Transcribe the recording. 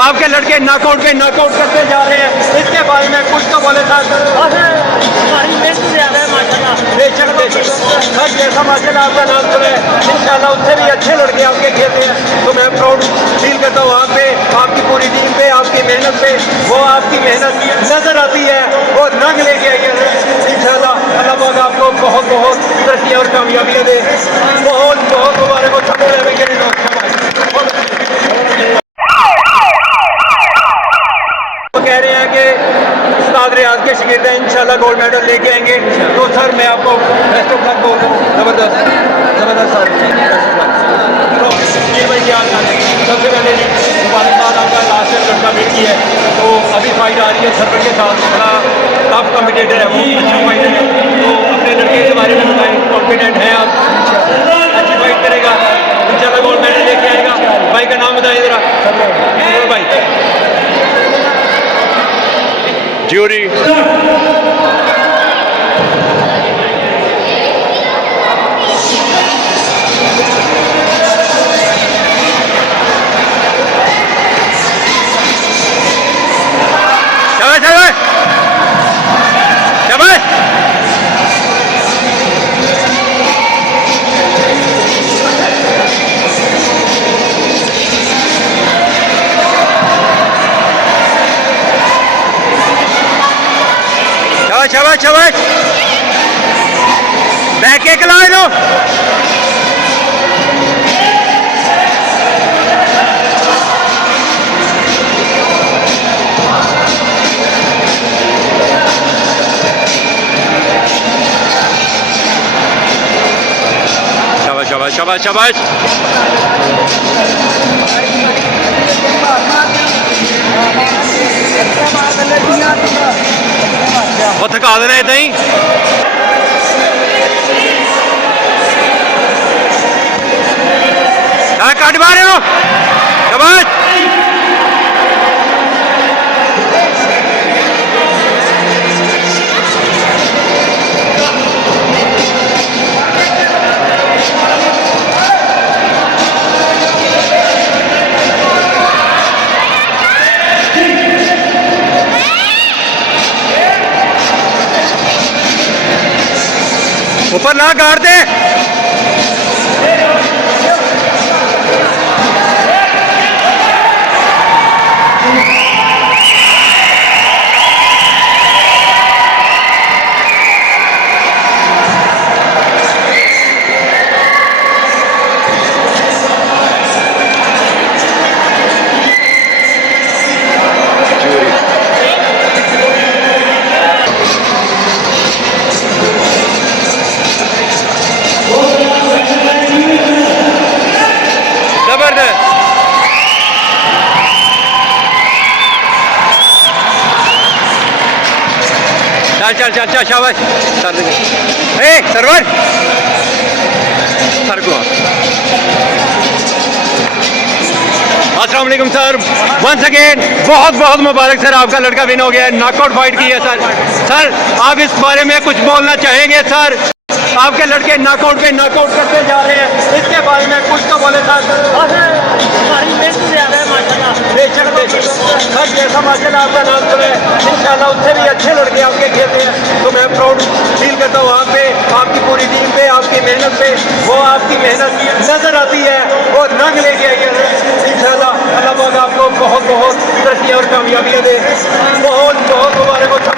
आपके लड़के नॉकआउट पे नॉकआउट करते जा रहे हैं, इसके बारे में कुछ तो बोले सर। हमारी मेहनत ज़्यादा है माशाल्लाह। बेशक बेशक सर, जैसा माशाल्लाह आपका नाम सुना है, इंशाल्लाह उससे भी अच्छे लड़के आपके खेलते हैं, तो मैं प्राउड फील करता हूँ आप पे, आपकी पूरी टीम पे, आपकी मेहनत पे। वो आपकी मेहनत नजर आती है, वो रंग लेके आई है इंशाल्लाह। अल्लाह पाक आपको बहुत बहुत तरक्की और कामयाबियाँ दे। बहुत बहुत मुबारक हो। कह रहे हैं कि उस्ताद रियाज के शागिर्द हैं, इंशाल्लाह गोल्ड मेडल लेके आएंगे। तो सर मैं आपको बेस्ट ऑफ लक बोलता हूँ। ज़बरदस्त ज़बरदस्त सर, तो ये भाई क्या हाल है? सबसे पहले मुबारकबाद, आपका लास्ट टाइम लड़का वेट किया है, तो अभी फाइट आ रही है सरवर के साथ, बड़ा टफ कॉम्पिटिटर है वो, अच्छा फाइटर है। तो अपने लड़के के बारे में बताएं, कॉन्फिडेंट हैं आप? अच्छी फाइट करेगा इंशाल्लाह, गोल्ड मेडल लेके आएगा। भाई का नाम बताइए ज़रा भाई। ज्यूरी शाबाश शाबाश, बैक के खिला दो। शाबाश शाबाश शाबाश शाबाश। वो थका देना इतना ही। काट मारे हो शाबाश। ऊपर ना गाड़ दे। चल चल चल शाबाश सर। ए सरवर सर को अस्सलाम वालेकुम सर, वंस अगेन बहुत बहुत मुबारक सर, आपका लड़का विन हो गया है, नॉकआउट फाइट की है सर। सर आप इस बारे में कुछ बोलना चाहेंगे सर? आपके लड़के नॉकआउट पे नॉकआउट करते जा रहे हैं, इसके बारे में कुछ तो बोले सर। हमारी मेहनत ज़्यादा है माशाल्लाह। बेशक बेशक सर, जैसा माशाल्लाह आपका नाम सुना है, इंशाल्लाह उससे भी अच्छे लड़के आपके खेलते हैं, तो मैं प्राउड फील करता हूँ आप पे, आपकी पूरी टीम पे, आपकी मेहनत पे। वो आपकी मेहनत नजर आती है, वो रंग लेके आई है इंशाल्लाह। अल्लाह पाक आपको बहुत बहुत तरक्की और कामयाबियाँ दे। बहुत बहुत मुबारक हो।